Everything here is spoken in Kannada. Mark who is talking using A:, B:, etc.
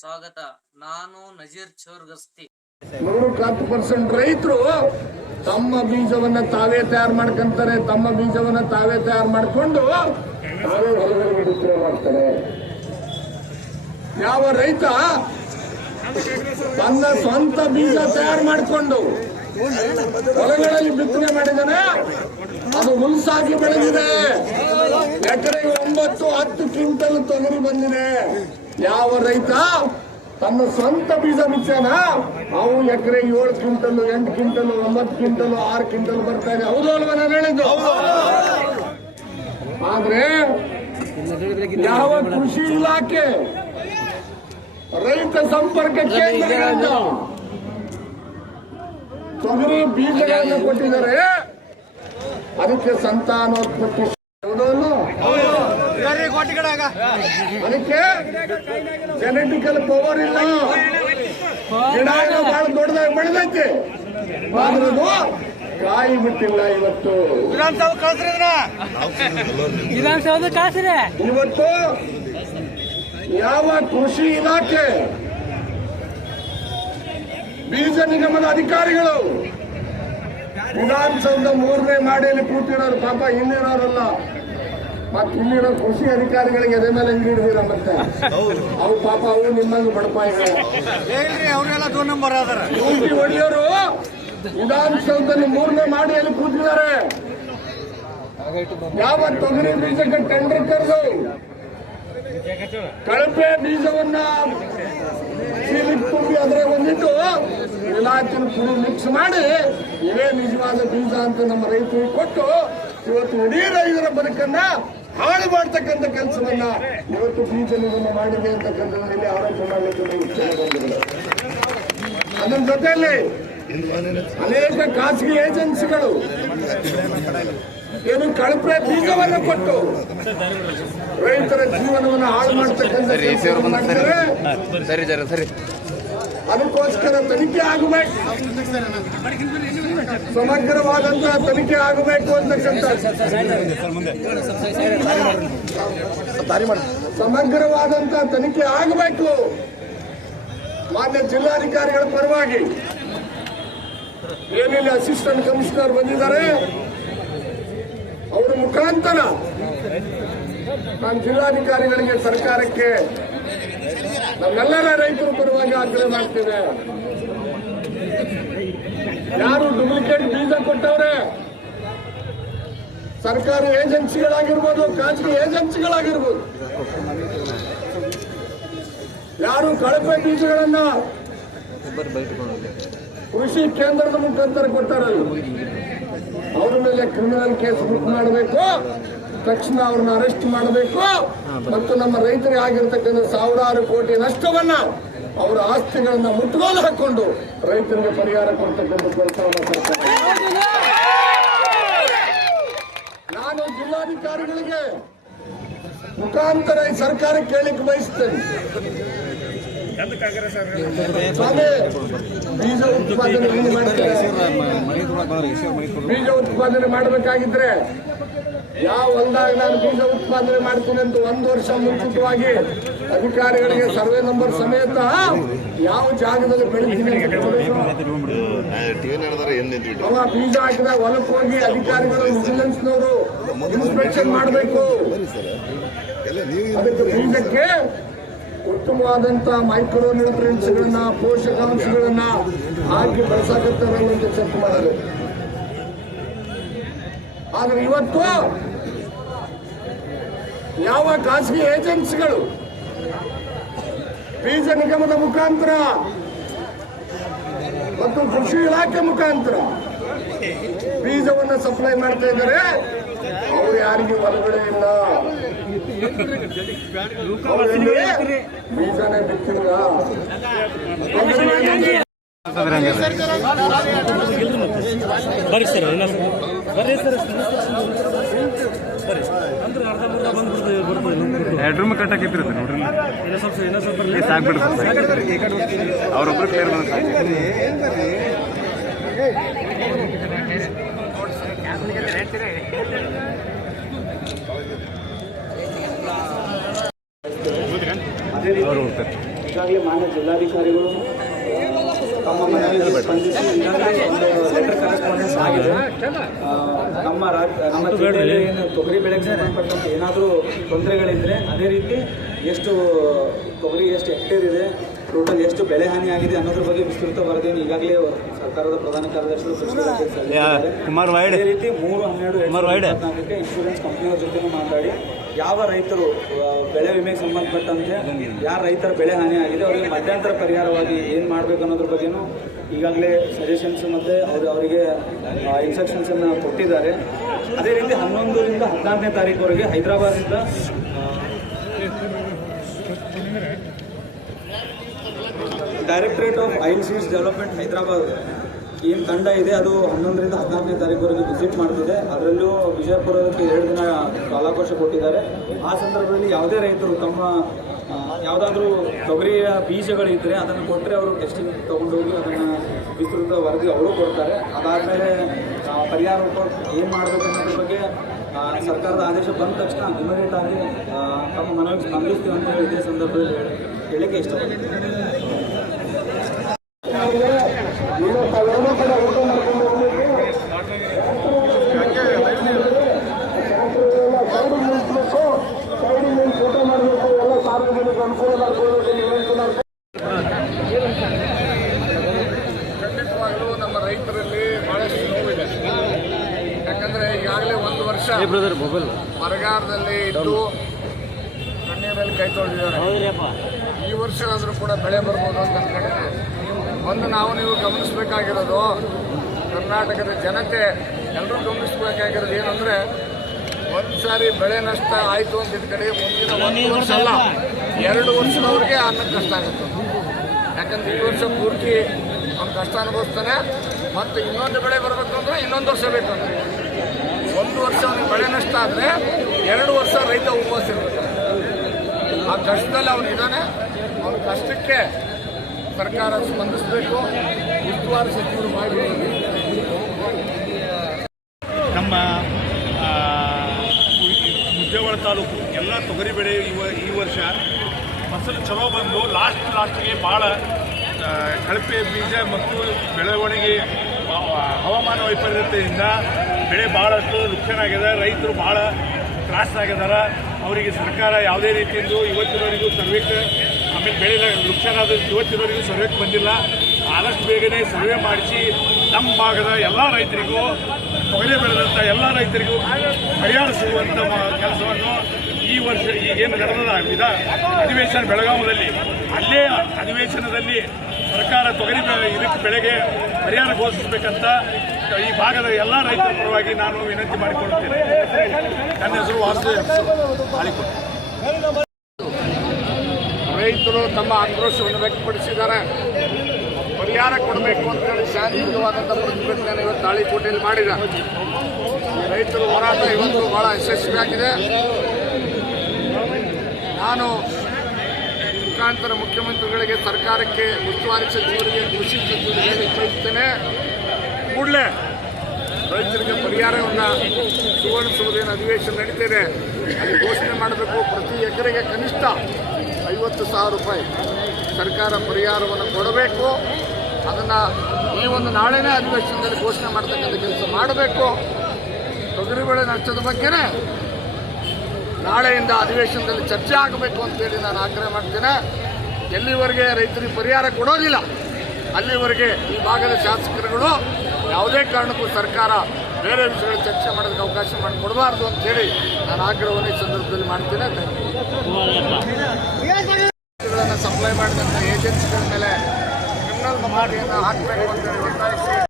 A: ಸ್ವಾಗತ. ನಾನು ನಜೀರ್ ಚೌರ್ಗಸ್ತಿ.
B: ನೂರು ಪರ್ಸೆಂಟ್ ರೈತರು ತಮ್ಮ ಬೀಜವನ್ನ ತಾವೇ ತಯಾರು ಮಾಡ್ಕೊಂತಾರೆ, ತಮ್ಮ ಬೀಜವನ್ನ ತಾವೇ ತಯಾರು ಮಾಡಿಕೊಂಡು ಯಾವ ರೈತ ತನ್ನ ಸ್ವಂತ ಬೀಜ ತಯಾರು ಮಾಡಿಕೊಂಡು ಹೊಲಗಳಲ್ಲಿ ಬಿತ್ತನೆ ಮಾಡಿದಾನೆ, ಅದು ಹುಲ್ಸಾಗಿ ಬೆಳೆದಿದೆ. ಎಕರೆಗೆ ಒಂಬತ್ತು, ಹತ್ತು ಕ್ವಿಂಟಲ್ ತೊಗರಿ ಬಂದಿದೆ. ಯಾವ ರೈತ ತನ್ನ ಸ್ವಂತ ಬೀಜ ಬಿತ್ತಾನ ಅವು ಎಕರೆ ಏಳು ಕ್ವಿಂಟಲ್ ಎಂಟು ಕ್ವಿಂಟಲ್ ಒಂಬತ್ತು ಕ್ವಿಂಟಲ್ ಆರು ಕ್ವಿಂಟಲ್ ಬರ್ತಾ ಇದೆ. ಹೌದು ಅಲ್ವಾ ನಾನು ಹೇಳಿದ್ದು? ಆದ್ರೆ ಯಾವ ಕೃಷಿ ಇಲಾಖೆ ರೈತ ಸಂಪರ್ಕ ಕೇಂದ್ರಗಳಿಂದ ತೊಗರಿ ಬೀಜಗಳನ್ನು ಕೊಟ್ಟಿದ್ದಾರೆ. ಅದಕ್ಕೆ ಸಂತಾನೋತ್ಪತ್ತಿ? ಅದಕ್ಕೆ ಜೆನೆಟಿಕಲ್ ಪವರ್ ಇಲ್ಲ. ಗಿಡ ಬಹಳ ದೊಡ್ಡದಾಗಿ ಬೆಳೆದೈತಿ. ಆದ್ರೆ ಕಾಯಿ ಬಿಟ್ಟಿಲ್ಲ ಇವತ್ತು.
C: ವಿಧಾನಸೌಧ ಕಳ್ಸ್ರಿ
B: ಇವತ್ತು ಯಾವ ಕೃಷಿ ಇಲಾಖೆ ಬೀಜ ನಿಗಮದ ಅಧಿಕಾರಿಗಳು ವಿಧಾನಸೌಧ ಮೂರನೇ ಮಾಡಿಯಲ್ಲಿ ಕೂತಿರೋರು ಪಾಪ ಇಲ್ಲಿರೋರಲ್ಲ ಮತ್ತೆ ಇಲ್ಲಿರೋ ಕೃಷಿ ಅಧಿಕಾರಿಗಳಿಗೆ ಎದೆ ಮೇಲೆ ಹೆಂಗ್ ಹಿಡಿದಿರ ಮತ್ತೆ? ಅವ್ರು ಪಾಪ ಅವು ನಿಮ್ಮಂಗೆ ಬಡಪಾಯಿಗಳು.
D: ಅವರೆಲ್ಲ ದೋ ನಂಬರ್
B: ವಿಧಾನಸೌಧದಲ್ಲಿ ಮೂರನೇ ಮಾಡಿಯಲ್ಲಿ ಕೂತಿದ್ದಾರೆ. ಯಾವ ತೊಗರಿ ಬೀಜಕ್ಕೆ ಟೆಂಡರ್ ಕರೆದು ಕಳಪೆ ಬೀಜವನ್ನ ಚೀಲಿಗೆ ತುಂಬಿ ಅದರ ಒಂದಿಟ್ಟು ಇಲಾಖೆನ ಪುಡಿ ಮಿಕ್ಸ್ ಮಾಡಿ ಇದೇ ನಿಜವಾದ ಬೀಜ ಅಂತ ನಮ್ಮ ರೈತರಿಗೆ ಕೊಟ್ಟು ಇವತ್ತು ಇಡೀ ರೈತರ ಬದುಕನ್ನ ಹಾಳು ಮಾಡ್ತಕ್ಕಂಥ ಕೆಲಸವನ್ನ ಇವತ್ತು ಬೀಜ ನಿಗಮ ಮಾಡಿದೆ ಅಂತಕ್ಕಂಥದ್ರಲ್ಲಿ ಆರೋಪ ಮಾಡಲಿಕ್ಕೆ ಅದರ ಜೊತೆಯಲ್ಲಿ ಅನೇಕ ಖಾಸಗಿ ಏಜೆನ್ಸಿಗಳು ಏನು ಕಳಪೆ ಬೀಜವನ್ನು ಕೊಟ್ಟು ರೈತರ ಜೀವನವನ್ನು ಹಾಳು ಮಾಡ್ತಕ್ಕಂಥ
D: ಸರಿ ಸರಿ.
B: ಅದಕ್ಕೋಸ್ಕರ ತನಿಖೆ ಆಗಬೇಕು. ಸಮಗ್ರವಾದಂತಹ ತನಿಖೆ ಆಗಬೇಕು ಅಂತಕ್ಕಂಥ ಸಮಗ್ರವಾದಂತಹ ತನಿಖೆ ಆಗಬೇಕು. ಮಾನ್ಯ ಜಿಲ್ಲಾಧಿಕಾರಿಗಳ ಪರವಾಗಿ ಏನಿಲ್ಲ ಅಸಿಸ್ಟೆಂಟ್ ಕಮಿಷನರ್ ಬಂದಿದ್ದಾರೆ ಅವರ ಮುಖಾಂತರ ನಾನು ಜಿಲ್ಲಾಧಿಕಾರಿಗಳಿಗೆ ಸರ್ಕಾರಕ್ಕೆ ನಮ್ಮೆಲ್ಲರ ರೈತರು ಪರವಾಗಿ ಆಗ್ರಹ ಮಾಡ್ತೇವೆ. ಯಾರು ಡೂಪ್ಲಿಕೇಟ್ ಬೀಜ ಕೊಟ್ಟವ್ರೆ? ಸರ್ಕಾರಿ ಏಜೆನ್ಸಿಗಳಾಗಿರ್ಬೋದು, ಖಾಸಗಿ ಏಜೆನ್ಸಿಗಳಾಗಿರ್ಬೋದು. ಯಾರು ಕಳಪೆ ಬೀಜಗಳನ್ನ ಕೃಷಿ ಕೇಂದ್ರದ ಮುಖಾಂತರ ಕೊಟ್ಟಾರಲ್ಲ ಅವ್ರ ಮೇಲೆ ಕ್ರಿಮಿನಲ್ ಕೇಸ್ ಬುಕ್ ಮಾಡಬೇಕು, ತಕ್ಷಣ ಅವ್ರನ್ನ ಅರೆಸ್ಟ್ ಮಾಡಬೇಕು. ಮತ್ತು ನಮ್ಮ ರೈತರಿಗೆ ಆಗಿರ್ತಕ್ಕಂಥ ಸಾವಿರಾರು ಕೋಟಿ ನಷ್ಟವನ್ನ ಅವರ ಆಸ್ತಿಗಳನ್ನ ಮುಟ್ಟುಗೋಲು ಹಾಕೊಂಡು ರೈತರಿಗೆ ಪರಿಹಾರ ಕೊಡ್ತಕ್ಕಂಥ ಕೆಲಸವನ್ನು ಮಾಡ್ತಾರೆ ನಾನು ಜಿಲ್ಲಾಧಿಕಾರಿಗಳಿಗೆ ಮುಖಾಂತರ ಈ ಸರ್ಕಾರ ಕೇಳಿಕ್ಕೆ ಬಯಸ್ತೇನೆ. ಬೀಜ ಉತ್ಪಾದನೆ ಬೀಜ ಉತ್ಪಾದನೆ ಮಾಡಬೇಕಾಗಿದ್ರೆ ಯಾವ ಹೊಲದಾಗ ನಾನು ಬೀಜ ಉತ್ಪಾದನೆ ಮಾಡ್ತೀನಿ ಅಂತ ಒಂದು ವರ್ಷ ಮುಂಚಿತವಾಗಿ ಅಧಿಕಾರಿಗಳಿಗೆ ಸರ್ವೆ ನಂಬರ್ ಸಮೇತ ಯಾವ ಜಾಗದಲ್ಲಿ ಬೆಳಿತೀನಿ
D: ನಿಂತ್ಬಿಟ್ಟು
B: ಅವ ಬೀಜ ಹಾಕಿದಾಗ ಹೊಲಕ್ಕೆ ಹೋಗಿ ಅಧಿಕಾರಿಗಳು ವಿಜಿಲೆನ್ಸ್ನವರು ಇನ್ಸ್ಪೆಕ್ಷನ್ ಮಾಡಬೇಕು. ಅದಕ್ಕೆ ಬೀಜಕ್ಕೆ ಉತ್ತಮವಾದಂತ ಮೈಕ್ರೋ ನ್ಯೂಟ್ರಿಯೆಂಟ್ಸ್ಗಳನ್ನ ಪೋಷಕಾಂಶಗಳನ್ನ ಹಾಕಿ ಬೆಳೆಸಾಕತ್ತಾರೆ ಚೆಕ್ ಮಾಡಲು ಆದ್ರೆ ಇವತ್ತು ಯಾವ ಖಾಸಗಿ ಏಜೆನ್ಸಿಗಳು ಬೀಜ ನಿಗಮದ ಮುಖಾಂತರ ಮತ್ತು ಕೃಷಿ ಇಲಾಖೆ ಮುಖಾಂತರ ಬೀಜವನ್ನು ಸಪ್ಲೈ ಮಾಡ್ತಾ ಇದ್ದಾರೆ ಅವ್ರು ಯಾರಿಗೂ ಹೊರಗಡೆ ಇಲ್ಲ ಬೀಜನೇ
C: ಬರ್ರಿ ಸರ್ ಇಲ್ಲ ಸರ್ ಬರ್ರಿ ಸರ್. ಬರ್ರಿ. ಅಂದ್ರೆ ಅರ್ಧ ಮುರ್ಧ ಬಂದ್ಬಿಡ್ತದೆ ಬರ್ತದೆ
E: ಎರಡು ರೂಮ್ ಕಟ್ಟಕ್ಕಿತ್ತು ಸರ್ ನೋಡ್ರಿ.
C: ಇನ್ನೂ ಸ್ವಲ್ಪ ಇನ್ನೂ ಸ್ವಲ್ಪ ಬರ್ಲಿ.
E: ಸಾಕ್ಬಿಡ್ರಿ ಅವ್ರೊಬ್ರು ಕ್ಲಿಯರ್ ಬಂದ ಅವ್ರು ಹೋಗ್ತಾರೆ
F: ಈಗಾಗಲೇ ಮಾನ್ಯ ಜಿಲ್ಲಾಧಿಕಾರಿಗಳು ತಮ್ಮ ಮನೆಯಲ್ಲಿ ಸ್ಪಂದಿಸಿ ಈಗಾಗಲೇ ಒಂದು ಲೆಟರ್ ಕರೆಸ್ಪಾಂಡೆನ್ಸ್ ಆಗಿದೆ ಆ, ನಮ್ಮ ರಾಜ್ಯ ನಮ್ಮ ಜಿಲ್ಲೆಯಲ್ಲಿ ಏನು ತೊಗರಿ ಬೆಳೆಗೆ ಸಂಬಂಧಪಟ್ಟಂತೆ ಏನಾದರೂ ತೊಂದರೆಗಳಿದ್ದರೆ ಅದೇ ರೀತಿ ಎಷ್ಟು ತೊಗರಿ ಎಷ್ಟು ಹೆಕ್ಟೇರ್ ಇದೆ ಟೋಟಲ್ ಎಷ್ಟು ಬೆಳೆ ಹಾನಿ ಆಗಿದೆ ಅನ್ನೋದ್ರ ಬಗ್ಗೆ ವಿಸ್ತೃತ ವರದಿಯನ್ನು ಈಗಾಗಲೇ ಸರ್ಕಾರದ ಪ್ರಧಾನ ಕಾರ್ಯದರ್ಶಿಗಳು ಅದೇ ರೀತಿ ಮೂರು ಹನ್ನೆರಡು. ಸಾವಿರದ ಇನ್ಶೂರೆನ್ಸ್ ಕಂಪ್ನಿಯವ್ರ ಜೊತೆ ಮಾತಾಡಿ ಯಾವ ರೈತರು ಬೆಳೆ ವಿಮೆಗೆ ಸಂಬಂಧಪಟ್ಟಂತೆ ಯಾರ ರೈತರ ಬೆಳೆ ಹಾನಿ ಆಗಿದೆ ಅವರಿಗೆ ಮಧ್ಯಂತರ ಪರಿಹಾರವಾಗಿ ಏನು ಮಾಡಬೇಕು ಅನ್ನೋದ್ರ ಬಗ್ಗೆನೂ ಈಗಾಗಲೇ ಸಜೆಷನ್ಸ್ ಮತ್ತು ಅವರು ಅವರಿಗೆ ಇನ್ಸ್ಟ್ರಕ್ಷನ್ಸನ್ನು ಕೊಟ್ಟಿದ್ದಾರೆ. ಅದೇ ರೀತಿ ಹನ್ನೊಂದರಿಂದ ಹದಿನಾರನೇ ತಾರೀಕುವರೆಗೆ ಹೈದರಾಬಾದಿಂದ Directorate of Oil Seeds Development Hyderabad ಏನು ತಂಡ ಇದೆ. ಅದು ಹನ್ನೊಂದರಿಂದ ಹದಿನಾಲ್ಕನೇ ತಾರೀಕುವರೆಗೆ ವಿಸಿಟ್ ಮಾಡ್ತಿದೆ. ಅದರಲ್ಲೂ ವಿಜಯಪುರಕ್ಕೆ ಎರಡು ದಿನ ಕಾಲಾವಕಾಶ ಕೊಟ್ಟಿದ್ದಾರೆ. ಆ ಸಂದರ್ಭದಲ್ಲಿ ಯಾವುದೇ ರೈತರು ತಮ್ಮ ಯಾವುದಾದ್ರೂ ತೊಗರಿಯ ಬೀಜಗಳಿದ್ದರೆ ಅದನ್ನು ಕೊಟ್ಟರೆ ಅವರು ಟೆಸ್ಟಿಂಗ್ ತೊಗೊಂಡೋಗಿ ಅದನ್ನು ವಿಸ್ತೃತ ವರದಿ ಅವರು ಕೊಡ್ತಾರೆ. ಅದಾದಮೇಲೆ ಪರಿಹಾರ ಏನು ಮಾಡಬೇಕು ಅನ್ನೋದ್ರ ಬಗ್ಗೆ ಸರ್ಕಾರದ ಆದೇಶ ಬಂದ ತಕ್ಷಣ ಇಮಿಡಿಯೇಟ್ ಆಗಿ ತಮ್ಮ ಮನವಿಗೆ ಸ್ಪಂದಿಸ್ತೀವಿ ಅಂತ ಹೇಳಿ ಇದೇ ಸಂದರ್ಭದಲ್ಲಿ ಹೇಳಿ ಹೇಳಕ್ಕೆ ಇಷ್ಟಪಡ್ತೀನಿ.
B: ವರ್ಷ ಬರಗಾಲದಲ್ಲಿ ಇದ್ದು ಕಣ್ಣೀರಲ್ಲಿ ಕೈ ತೊಳೆದಿದ್ದಾರೆ. ಈ ವರ್ಷ ಆದರೂ ಕೂಡ ಬೆಳೆ ಬರ್ಬೋದು ಅಂತ ಅನ್ಕೊಂಡಿದ್ದೆ. ಒಂದು ನಾವು ನೀವು ಗಮನಿಸಬೇಕಾಗಿರೋದು ಕರ್ನಾಟಕದ ಜನತೆ ಎಲ್ಲರೂ ಗಮನಿಸಬೇಕಾಗಿರೋದು ಏನಂದ್ರೆ ಒಂದು ಸಾರಿ ಬೆಳೆ ನಷ್ಟ ಆಯಿತು ಅಂತ ಕಡೆ ಮುಂದಿನ ಒಂದು ವರ್ಷ ಅಲ್ಲ ಎರಡು ವರ್ಷದವ್ರಿಗೆ ಅನ್ನ ಕಷ್ಟ ಆಗುತ್ತೆ. ಯಾಕಂದ್ರೆ ಈ ವರ್ಷ ಪೂರ್ತಿ ಅವ್ನು ಕಷ್ಟ ಅನುಭವಿಸ್ತಾನೆ ಮತ್ತು ಇನ್ನೊಂದು ಬೆಳೆ ಬರಬೇಕು ಅಂದ್ರೆ ಇನ್ನೊಂದು ವರ್ಷ ಬೇಕು ಒಂದು ವರ್ಷ ಬೆಳೆ ನಷ್ಟ ಆದರೆ ಎರಡು ವರ್ಷ ರೈತ ಉಪವಾಸ ಇರ್ಬೇಕು. ಆ ಕಷ್ಟದಲ್ಲಿ ಅವನಿದ್ದಾನೆ ಅವನ ಕಷ್ಟಕ್ಕೆ ಸರ್ಕಾರ ಸ್ಪಂದಿಸಬೇಕು. ಉಸ್ತುವಾರಿ ಸಚಿವರು ಮಾಡಿ
E: ನಮ್ಮ ಮುದ್ದೇವಾಡ ತಾಲೂಕು, ಎಲ್ಲ ತೊಗರಿ ಬೆಳೆ ಈ ವರ್ಷ ಫಸಲು ಚಲೋ ಬಂದು ಲಾಸ್ಟ್ ಲಾಸ್ಟಿಗೆ ಭಾಳ ಕಳಪೆ ಬೀಜ ಮತ್ತು ಬೆಳವಣಿಗೆ ಹವಾಮಾನ ವೈಪರೀತ್ಯದಿಂದ ಬೆಳೆ ಭಾಳಷ್ಟು ನುಕ್ಸಾನ ಆಗಿದೆ, ರೈತರು ಭಾಳ ತ್ರಾಸಾಗಿದ್ದಾರೆ ಅವರಿಗೆ ಸರ್ಕಾರ ಯಾವುದೇ ರೀತಿಯಿಂದ ಇವತ್ತಿನವರೆಗೂ ಸರ್ವೆಕ್ಕೆ, ಆಮೇಲೆ ಬೆಳೆ ನುಕ್ಸಾನ ಆದ ಇವತ್ತಿನವರೆಗೂ ಸರ್ವೇಕ್ಕೆ ಬಂದಿಲ್ಲ. ಆದಷ್ಟು ಬೇಗನೆ ಸರ್ವೆ ಮಾಡಿಸಿ, ನಮ್ಮ ಭಾಗದ ಎಲ್ಲ ರೈತರಿಗೂ ತೊಗರಿ ಬೆಳೆದಂಥ ಎಲ್ಲ ರೈತರಿಗೂ ಪರಿಹಾರ ಸಿಗುವಂಥ ಕೆಲಸವನ್ನು ಈ ವರ್ಷ ಈಗೇನು ನಡೆದ ಅಧಿವೇಶನ ಬೆಳಗಾವದಲ್ಲಿ ಅಲ್ಲೇ ಅಧಿವೇಶನದಲ್ಲಿ ಸರ್ಕಾರ ತೊಗರಿ ಇದಕ್ಕೆ ಬೆಳೆಗೆ ಪರಿಹಾರ ಘೋಷಿಸಬೇಕಂತ ಈ ಭಾಗದ ಎಲ್ಲ ರೈತರ ಪರವಾಗಿ ನಾನು ವಿನಂತಿ ಮಾಡಿಕೊಳ್ಳುತ್ತೇನೆ ನನ್ನ ಹೆಸರು ವಾಸುದೇವ್
B: ರೈತರು ತಮ್ಮ ಆಕ್ರೋಶವನ್ನು ವ್ಯಕ್ತಪಡಿಸಿದ್ದಾರೆ. ಪರಿಹಾರ ಕೊಡಬೇಕು ಅಂತ ಹೇಳಿ ಶಾಂತಿಯುತವಾದಂಥ ಪ್ರತಿಭಟನೆ ಇವತ್ತು ತಾಳಿಕೋಟೆಯಲ್ಲಿ ಮಾಡಿದ. ರೈತರು ಹೋರಾಟ ಇವತ್ತು ಬಹಳ ಯಶಸ್ವಿಯಾಗಿದೆ. ನಾನು ಮುಖಾಂತರ ಮುಖ್ಯಮಂತ್ರಿಗಳಿಗೆ ಸರ್ಕಾರಕ್ಕೆ ಉಸ್ತುವಾರಿ ಸಚಿವರಿಗೆ, ಕೃಷಿ ಸಚಿವರಿಗೆ ಹೇಳಿ ಬಯಸ್ತೇನೆ ಕೂಡಲೇ ರೈತರಿಗೆ ಪರಿಹಾರವನ್ನು ಸುವರ್ಣಿಸುವುದೇನು ಅಧಿವೇಶನ ನಡೀತಿದೆ, ಅಲ್ಲಿ ಘೋಷಣೆ ಮಾಡಬೇಕು. ಪ್ರತಿ ಎಕರೆಗೆ ಕನಿಷ್ಠ ಐವತ್ತು ಸಾವಿರ ರೂಪಾಯಿ ಸರ್ಕಾರ ಪರಿಹಾರವನ್ನು ಕೊಡಬೇಕು. ಅದನ್ನು ಈ ಒಂದು ನಾಳೆನೇ ಅಧಿವೇಶನದಲ್ಲಿ ಘೋಷಣೆ ಮಾಡ್ತಕ್ಕಂಥ ಕೆಲಸ ಮಾಡಬೇಕು. ತೊಗರಿಬೇಳೆ ನಷ್ಟದ ಬಗ್ಗೆನೇ ನಾಳೆಯಿಂದ ಅಧಿವೇಶನದಲ್ಲಿ ಚರ್ಚೆ ಆಗಬೇಕು ಅಂತೇಳಿ ನಾನು ಆಗ್ರಹ ಮಾಡ್ತೇನೆ. ಎಲ್ಲಿವರೆಗೆ ರೈತರಿಗೆ ಪರಿಹಾರ ಕೊಡೋದಿಲ್ಲ, ಅಲ್ಲಿವರೆಗೆ ಈ ಭಾಗದ ಶಾಸಕರುಗಳು ಯಾವುದೇ ಕಾರಣಕ್ಕೂ ಸರ್ಕಾರ ಬೇರೆ ವಿಷಯಗಳ ಚರ್ಚೆ ಮಾಡೋದಕ್ಕೆ ಅವಕಾಶ ಮಾಡಿಕೊಡಬಾರ್ದು ಅಂತೇಳಿ ನಾನು ಆಗ್ರಹವನ್ನು ಈ ಸಂದರ್ಭದಲ್ಲಿ ಮಾಡ್ತೇನೆ. ಸಪ್ಲೈ ಮಾಡಿದಂಥ ಏಜೆನ್ಸಿಗಳ ಮೇಲೆ ಕ್ರಿಮಿನಲ್ ಮಹಾರಿಯನ್ನು ಹಾಕಬೇಕು ಅಂತೇಳಿ ಒತ್ತಾಯಿಸಿ.